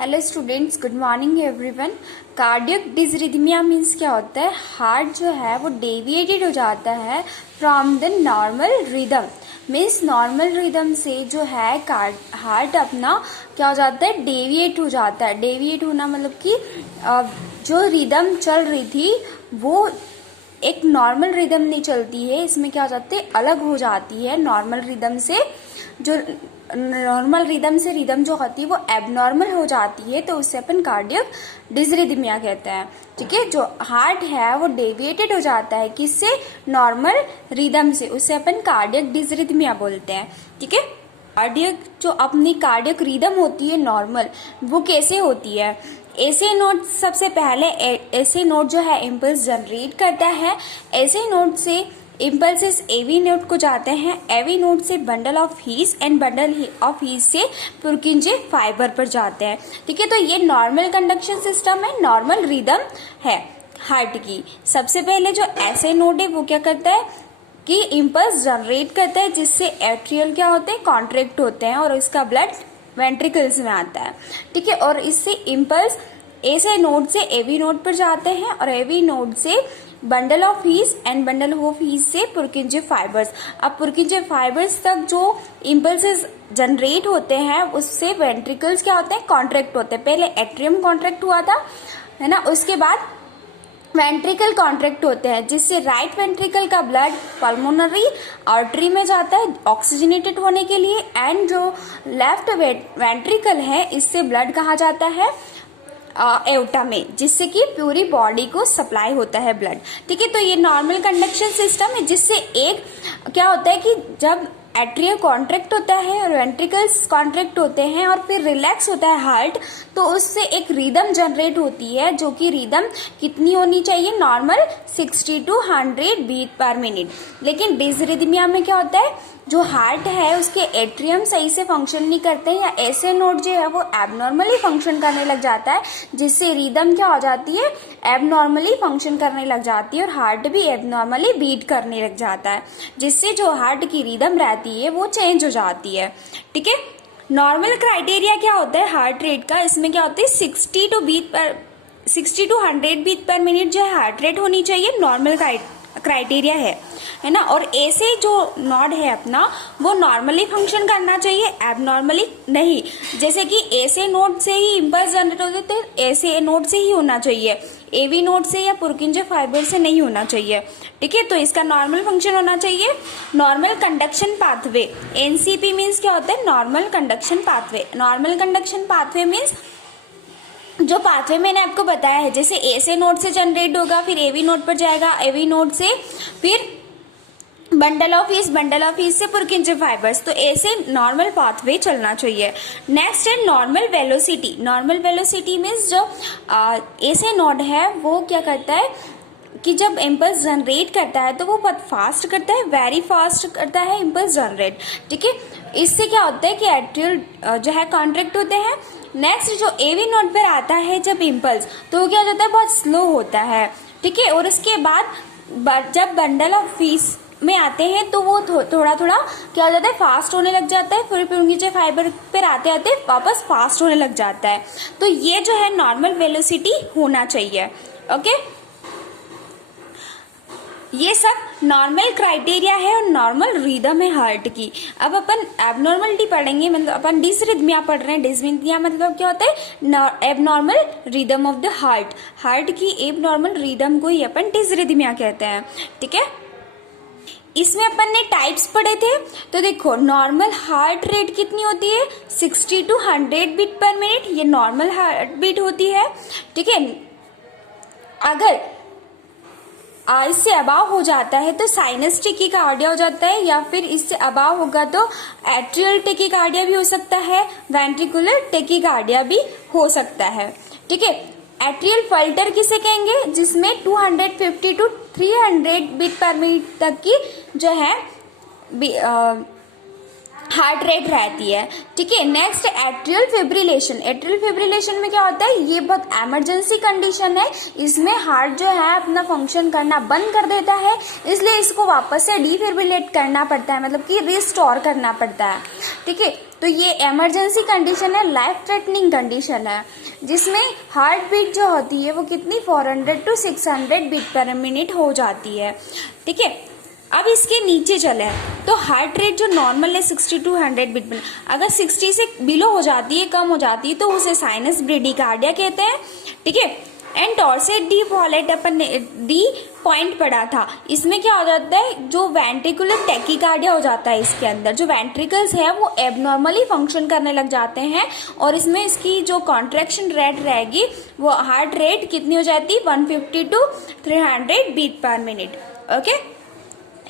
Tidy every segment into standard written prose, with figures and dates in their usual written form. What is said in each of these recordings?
Hello students, good morning everyone. Cardiac डिसरिथमिया means क्या होता है? हार्ट जो है वो डेविएटेड हो जाता है from the normal rhythm. Means normal rhythm से जो है हार्ट अपना क्या हो जाता है? डेविएट हो जाता है। डेविएट होना मतलब कि जो रिदम चल रही थी वो एक नॉर्मल रिदम नहीं चलती है, इसमें क्या हो जाती है? अलग हो जाती है नॉर्मल रिदम से। जो नॉर्मल रिदम से रिदम जो होती है वो एबनॉर्मल हो जाती है, तो उससे अपन कार्डियक डिसरिथमिया कहते हैं। ठीक है, जो हार्ट है वो डेविएटेड हो जाता है किससे? नॉर्मल रिदम से, उससे अपन कार्डियक डिसरिथमिया बोलते हैं। ठीक है, कार्डियक जो अपनी कार्डियक रिदम होती है नॉर्मल, वो कैसे होती है? ऐसे नोट सबसे पहले ऐसे नोट जो है इम्पल्स जनरेट करता है। ऐसे नोट से इम्पल्सेस एवी नोट को जाते हैं। एवी नोट से bundle of his and bundle of his से पुरकिंजे फाइबर पर जाते हैं। ठीक है, तो ये नॉर्मल कंडक्शन सिस्टम है, नॉर्मल रिदम है हार्ट की। सबसे पहले जो ऐसे नोट है वो क्या करता है कि इम्पल्स जनरेट करता है, जिससे एट्रियल क्या होते हैं? कॉन्ट्रैक्ट होते हैं और इसका ब्लड वेंट्रिकल्स में आता है। ठीक है, और इससे इम्पल्स ऐसे नोड से एवी नोड पर जाते हैं और एवी नोड से bundle of his and bundle of his से पुरकिंजे फाइबर्स। अब पुरकिंजे फाइबर्स तक जो इम्पल्सेस जनरेट होते हैं उससे वेंट्रिकल्स क्या होते हैं? कॉन्ट्रैक्ट होते हैं। पहले एट्रियम कॉन्ट्रैक्ट हुआ था, है ना, उसके बाद वेंट्रिकल कॉन्ट्रैक्ट होते हैं, जिससे राइट वेंट्रिकल का ब्लड पल्मोनरी आर्टरी में जाता है ऑक्सीजनेटेड होने के लिए, एंड जो लेफ्ट वेंट्रिकल है इससे ब्लड कहा जाता है एओर्टा में, जिससे कि पूरी बॉडी को सप्लाई होता है ब्लड। ठीक है, तो ये नॉर्मल कंडक्शन सिस्टम है, जिससे एक क्या होता है कि जब एट्रियल कॉन्ट्रैक्ट होता है और वेंट्रिकल्स कॉन्ट्रैक्ट होते हैं और फिर रिलैक्स होता है हार्ट, तो उससे एक रिदम जनरेट होती है, जो कि रिदम कितनी होनी चाहिए? Normal 60 to 100 beat per minute. लेकिन डिसरिथमिया में क्या होता है? जो हार्ट है उसके एट्रियम सही से फंक्शन नहीं करते हैं, या ऐसे नोड जो है वो एबनॉर्मली फंक्शन करने लग जाता है, जिससे रिदम क्या हो जाती है? एबनॉर्मली फंक्शन करने लग जाती है और हार्ट भी एबनॉर्मली बीट करने लग जाता है, जिससे जो हार्ट की रिदम रहती है वो चेंज हो जाती है। ठीक है, नॉर्मल क्राइटेरिया क्या होता है हार्ट रेट का? इसमें क्या होता है? 60 to 100 बीट पर मिनट जो है हार्ट रेट होनी चाहिए, नॉर्मल क्राइटेरिया है ना। और ऐसे जो नॉड है अपना वो नॉर्मली फंक्शन करना चाहिए, एबनॉर्मली नहीं। जैसे कि ऐसे नोड से ही इम्पल्स जनरेट होते थे, ऐसे नोड से ही होना चाहिए, एवी नोड से या पुरकिंजे फाइबर से नहीं होना चाहिए। ठीक है, तो इसका नॉर्मल फंक्शन होना चाहिए। Normal conduction pathway, NCP means क्या होता है? Normal conduction pathway. Normal conduction pathway means जो पाथवे मैंने आपको बताया है, जैसे ऐसे नोड से जनरेट होगा, फिर एवी नोड पर जाएगा, एवी नोड से फिर बंडल ऑफ हीस से पुरकिंजे फाइबर्स, तो ऐसे नॉर्मल पाथवे चलना चाहिए। नेक्स्ट है normal velocity. Normal velocity means जो ऐसे नोड है वो क्या करता है कि जब इम्पल्स जनरेट करता है तो वो बहुत फास्ट करता है, वेरी फास्ट करता है इम्पल्स जनरेट। ठीक है, इससे क्या होता है कि एट्रियल जो है कॉन्ट्रैक्ट होते हैं। नेक्स्ट जो एवी नोड पर आता है जब इम्पल्स, तो वो क्या हो जाता है? बहुत स्लो होता है। ठीक है, और उसके बाद जब बंडल ऑफ हीस में आते हैं तो वो थोड़ा थोड़ा क्या हो जाता है? फास्ट होने लग जाता है, फिर पुरकिंजे फाइबर पर आते आते वापस फास्ट होने लग जाता है। तो ये जो है नॉर्मल वेलोसिटी होना चाहिए। ओके, ये सब नॉर्मल क्राइटेरिया है और नॉर्मल रिदम है हार्ट की। अब अपन एबनॉर्मलिटी पढ़ेंगे, मतलब अपन डिसरिथमिया पढ़ रहे हैं। डिसरिथमिया मतलब क्या होता है? Abnormal rhythm of the heart. Heart की एबनॉर्मल रिदम को ही अपन डिसरिथमिया कहते हैं। ठीक है, इसमें अपन ने टाइप्स पढ़े थे, तो देखो नॉर्मल हार्ट रेट कितनी होती है? 60 to 100 बीट पर मिनट, ये नॉर्मल हार्ट बीट होती है। ठीक है, अगर इससे अबाव हो जाता है तो साइनस टेकीकार्डिया हो जाता है, या फिर इससे अबाव होगा तो एट्रियल टेकीकार्डिया भी हो सकता है, वेंट्रिकुलर टेकीकार्डिया भी हो सकता है। ठीक है, एट्रियल फल्टर किसे कहेंगे? जिसमें 250 to 300 बीट पर मिनट तक की जो है हार्ट रेट रहती है। ठीक है, next atrial fibrillation. Atrial fibrillation में क्या होता है? ये बहुत इमरजेंसी कंडीशन है, इसमें हार्ट जो है अपना फंक्शन करना बंद कर देता है, इसलिए इसको वापस से डिफिब्रिलेट करना पड़ता है, मतलब कि रिस्टोर करना पड़ता है। ठीक है, तो ये इमरजेंसी कंडीशन है, लाइफ थ्रेटनिंग कंडीशन है, जिसमें हार्ट बीट जो होती है वो कितनी 400 to 600 बीट पर मिनट हो जाती है। ठीक है, अब इसके नीचे चले तो हार्ट रेट जो नॉर्मल है 60 to 100 बीट पर, अगर 60 से बिलो हो जाती है, कम हो जाती है, तो उसे साइनस ब्रेडिकार्डिया कहते हैं। ठीक है, एंड टॉर्सेट डी वॉलेट अपन ने डी पॉइंट पढ़ा था, इसमें क्या हो जाता है, जो वेंट्रिकुलर टैकीकार्डिया हो जाता है, इसके अंदर जो वेंट्रिकल्स है वो एबनॉर्मली फंक्शन करने लग जाते हैं, और इसमें इसकी जो कॉन्ट्रैक्शन रेट रहेगी वो हार्ट रेट कितनी हो जाती है 150 to 300 beat per minute. Okay,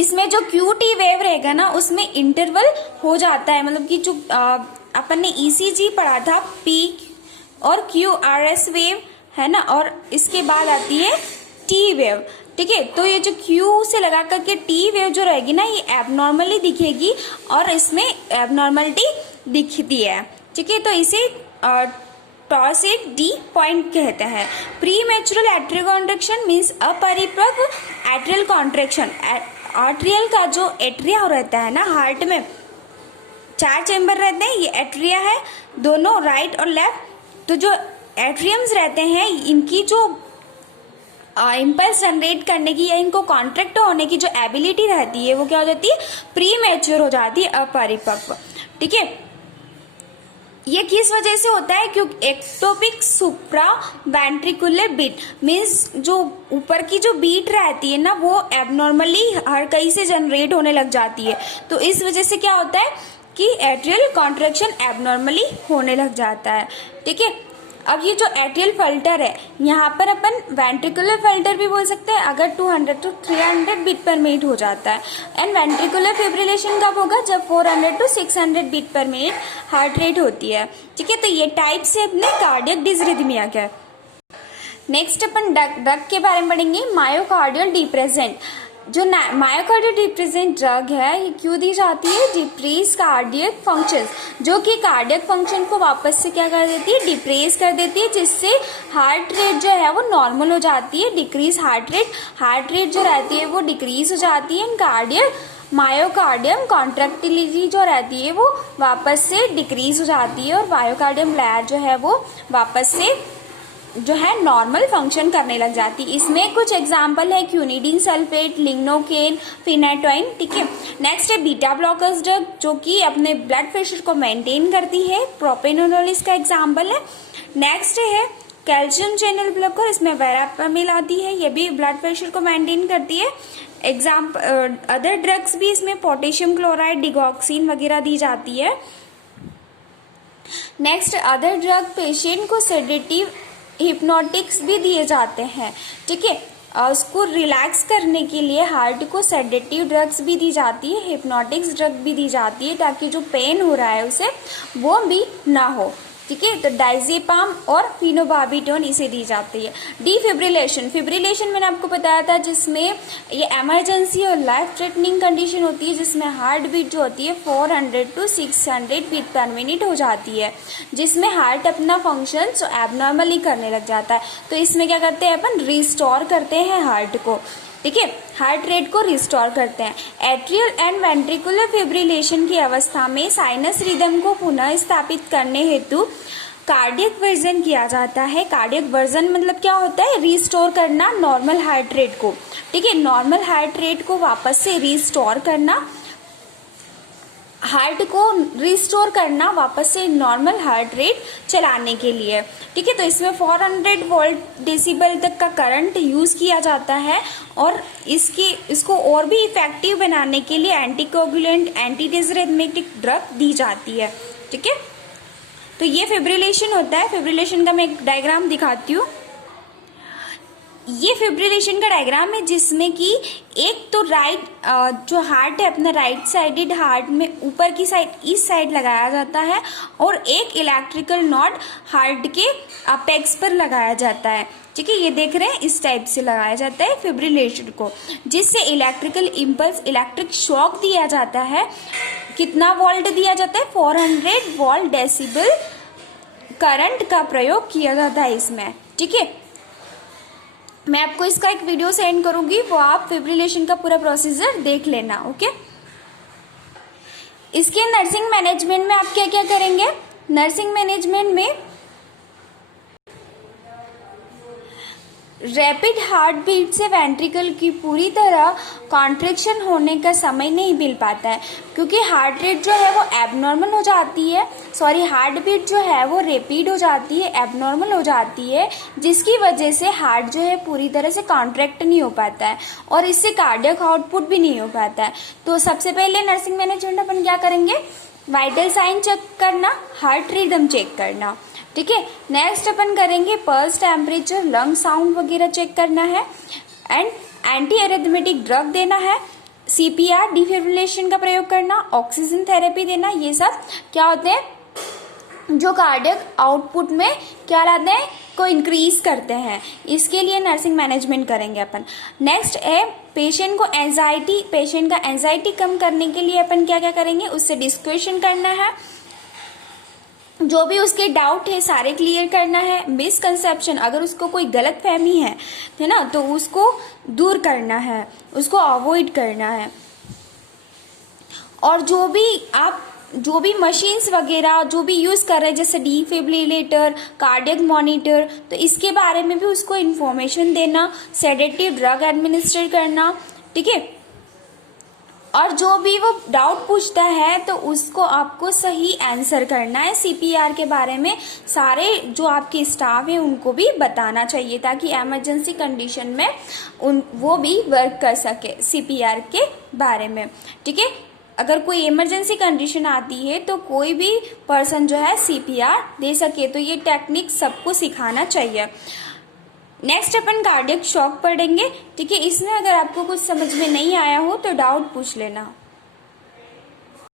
इसमें जो क्यूटी वेव रहेगा ना उसमें इंटरवल हो जाता है, मतलब कि जो अपन ने ईसीजी पढ़ा था, पी और क्यूआरएस वेव है ना, और इसके बाद आती है टी वेव। ठीक है, तो ये जो क्यू से लगा करके टी वेव जो रहेगी ना ये एबनॉर्मली दिखेगी और इसमें एबनॉर्मलिटी दिखती है। ठीक है, तो इसे टॉर्सेट डी पॉइंट कहते हैं। प्री मैचुरल एट्रियल कॉन्ट्रैक्शन मीन्स अपरिपक्व एट्रियल कॉन्ट्रैक्शन। आर्ट्रियल का जो एट्रिया रहता है ना, हार्ट में 4 चैम्बर रहते हैं, ये एट्रिया है दोनों राइट और लेफ्ट। तो जो एट्रियम्स रहते हैं इनकी जो इम्पल्स जनरेट करने की या इनको कॉन्ट्रैक्ट होने की जो एबिलिटी रहती है वो क्या हो जाती है, प्री मैच्योर हो जाती है, अपरिपक्व। ठीक है, ये किस वजह से होता है, क्योंकि एक्टोपिक सुप्रा वेंट्रिकुलर बीट मीन्स जो ऊपर की जो बीट रहती है ना वो एबनॉर्मली हर कहीं से जनरेट होने लग जाती है, तो इस वजह से क्या होता है कि एट्रियल कॉन्ट्रैक्शन एबनॉर्मली होने लग जाता है। ठीक है, अब ये जो एट्रियल फिल्टर है यहाँ पर अपन वेंट्रिकुलर फिल्टर भी बोल सकते हैं अगर 200 to 300 बीट पर मिनट हो जाता है, एंड वेंट्रिकुलर फिब्रिलेशन कब होगा, जब 400 to 600 beat per minute heart rate होती है। ठीक है, तो ये टाइप से अपने कार्डियक डिसरिथमिया का। नेक्स्ट अपन ड्रग के बारे में पढ़ेंगे, मायोकार्डियल डिप्रेसेंट। जो मायोकार्डियल डिप्रेसेंट ड्रग है ये क्यों दी जाती है, डिप्रेस कार्डियक फंक्शंस, जो कि कार्डियक फंक्शन को वापस से क्या कर देती है, डिप्रेस कर देती है, जिससे हार्ट रेट जो है वो नॉर्मल हो जाती है, डिक्रीज हार्ट रेट जो रहती है वो डिक्रीज हो जाती है, एंड कार्डियक मायोकार्डियम कॉन्ट्रैक्टिलिटी जो रहती है वो वापस से डिक्रीज हो जाती है, और मायोकार्डियम लेयर जो है वो वापस से जो है नॉर्मल फंक्शन करने लग जाती है। इसमें कुछ एग्जांपल है क्यूनिडीन सल्फेट, लिग्नोकेन, फिनेटोइन। ठीक है, नेक्स्ट है बीटा ब्लॉकर्स ड्रग जो कि अपने ब्लड प्रेशर को मेंटेन करती है, प्रोपेनोलोल इसका एग्जांपल है। नेक्स्ट है कैल्शियम चैनल ब्लॉकर, इसमें वेरापामिल आती है, ये भी ब्लड प्रेशर को मेंटेन करती है। अदर ड्रग्स भी इसमें पोटेशियम क्लोराइड, डिगॉक्सिन वगैरह दी जाती है। नेक्स्ट अदर ड्रग पेशेंट को सेडेटिव हिप्नोटिक्स भी दिए जाते हैं। ठीक है, उसको रिलैक्स करने के लिए हार्ट को सेडेटिव ड्रग्स भी दी जाती है, हिप्नोटिक्स ड्रग भी दी जाती है, ताकि जो पेन हो रहा है उसे वो भी ना हो। ठीक है, तो डाइजेपाम और फिनोबार्बिटोन इसे दी जाती है। डिफिब्रिलेशन मैंने आपको बताया था, जिसमें ये इमरजेंसी और लाइफ थ्रेटनिंग कंडीशन होती है, जिसमें हार्ट बीट जो होती है 400 to 600 बीट पर मिनट हो जाती है, जिसमें हार्ट अपना फंक्शन एबनॉर्मली करने लग जाता है। तो इसमें क्या करते हैं अपन, रिस्टोर करते हैं हार्ट को। ठीक है, हार्ट रेट को रिस्टोर करते हैं। एट्रियल एंड वेंट्रिकुलर फिब्रिलेशन की अवस्था में साइनस रिदम को पुनः स्थापित करने हेतु कार्डियक वर्जन किया जाता है। कार्डियक वर्जन मतलब क्या होता है, रिस्टोर करना नॉर्मल हार्ट रेट को। ठीक है, नॉर्मल हार्ट रेट को वापस से रिस्टोर करना, हार्ट को रिस्टोर करना वापस से नॉर्मल हार्ट रेट चलाने के लिए। ठीक है, तो इसमें 400 वोल्ट डेसिबल तक का करंट यूज़ किया जाता है, और इसको और भी इफेक्टिव बनाने के लिए एंटीकोगुलेंट, एंटी डिसरिथमेटिक ड्रग दी जाती है। ठीक है, तो ये फिब्रिलेशन होता है। फिब्रिलेशन का मैं एक डायग्राम दिखाती हूँ। ये फिब्रिलेशन का डायग्राम है, जिसमें कि एक तो राइट जो हार्ट है अपना राइट साइडेड हार्ट में ऊपर की साइड इस साइड लगाया जाता है, और एक इलेक्ट्रिकल नॉड हार्ट के अपेक्स पर लगाया जाता है। ठीक है, ये देख रहे हैं, इस टाइप से लगाया जाता है फिब्रिलेशन को, जिससे इलेक्ट्रिकल इम्पल्स, इलेक्ट्रिक शॉक दिया जाता है। कितना वोल्ट दिया जाता है, 400 वोल्ट डेसिबल करंट का प्रयोग किया जाता है इसमें। ठीक है, मैं आपको इसका एक वीडियो सेंड करूंगी, वो आप फिब्रिलेशन का पूरा प्रोसीजर देख लेना। ओके, इसके नर्सिंग मैनेजमेंट में आप क्या क्या करेंगे? नर्सिंग मैनेजमेंट में रैपिड हार्ट बीट से वेंट्रिकल की पूरी तरह कॉन्ट्रैक्शन होने का समय नहीं मिल पाता है, क्योंकि हार्ट रेट जो है वो एबनॉर्मल हो जाती है, हार्ट बीट जो है वो रैपिड हो जाती है, एबनॉर्मल हो जाती है, जिसकी वजह से हार्ट जो है पूरी तरह से कॉन्ट्रैक्ट नहीं हो पाता है और इससे कार्डियक आउटपुट भी नहीं हो पाता है। तो सबसे पहले नर्सिंग मैनेजमेंट अपन क्या करेंगे? वाइटल साइन चेक करना, हार्ट रिदम चेक करना, ठीक है। नेक्स्ट अपन करेंगे पल्स, टेम्परेचर, लंग साउंड वगैरह चेक करना है एंड एंटी एरिथमेटिक ड्रग देना है, CPR डिफिब्रिलेशन का प्रयोग करना, ऑक्सीजन थेरेपी देना। ये सब क्या होते हैं? जो कार्डियक आउटपुट में क्या लाते हैं? को इंक्रीज करते हैं। इसके लिए नर्सिंग मैनेजमेंट करेंगे अपन। नेक्स्ट है पेशेंट का एंजाइटी कम करने के लिए अपन क्या क्या करेंगे? उससे डिस्कशन करना है, जो भी उसके डाउट है सारे क्लियर करना है, मिसकंसेप्शन अगर उसको कोई गलत फहमी है ना, तो उसको दूर करना है, उसको अवॉइड करना है। और जो भी मशीन्स वगैरह जो भी यूज कर रहे हैं जैसे डिफिब्रिलेटर, कार्डियक मॉनिटर, तो इसके बारे में भी उसको इन्फॉर्मेशन देना, सेडेटिव ड्रग एडमिनिस्ट्रेट करना, ठीक है। और जो भी वो डाउट पूछता है तो उसको आपको सही आंसर करना है। CPR के बारे में सारे जो आपके स्टाफ है उनको भी बताना चाहिए, ताकि इमरजेंसी कंडीशन में वो भी वर्क कर सके CPR के बारे में, ठीक है। अगर कोई इमरजेंसी कंडीशन आती है तो कोई भी पर्सन जो है CPR दे सके, तो ये टेक्निक सबको सिखाना चाहिए। नेक्स्ट अपन कार्डियक शॉक पढ़ेंगे, ठीक है। इसमें अगर आपको कुछ समझ में नहीं आया हो तो डाउट पूछ लेना।